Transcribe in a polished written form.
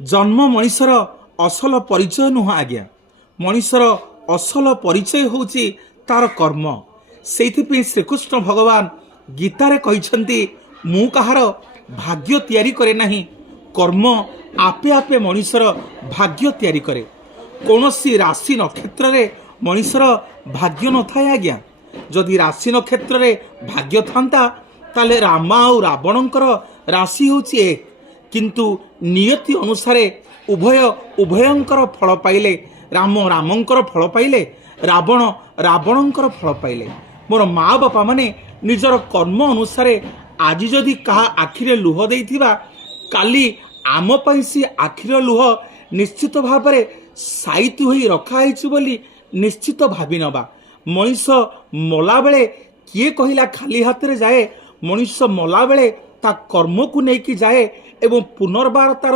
जन्म मनीषर असल परिचय नुह आज्ञा। मनीषर असल परिचय होची तार कर्म। से श्रीकृष्ण भगवान गीतारे कहिछंती मु कहार भाग्य तैयारी करे नहीं, कर्म आपे आपे मनीषर भाग्य तैयारी करे। कौनसी राशि नक्षत्र रे मनीषर भाग्य न थाए आज्ञा। जदि राशि नक्षत्र रे भाग्य थांता ताले रामा और रावणंकर राशि होची एक, किंतु नियति अनुसारे उभय उभयंकर फल पाइले। राम रामंकर फल पाइले, रावण रावणंकर फल पाइले। मोर माँ बापा माने निजर कर्म अनुसारे आज जदि कहा आखिरे लुह देइथिबा, काली आम पई सी आखिर लुह निश्चित भाव में साइती होई रखा होइछि बोली निश्चित भावी नबा। मनीष मला बेले किए कहिला खाली हाथ रे जाए, मनीष मला बेले ता कर्म को लेकिन जाए एवं पुनर्बार तार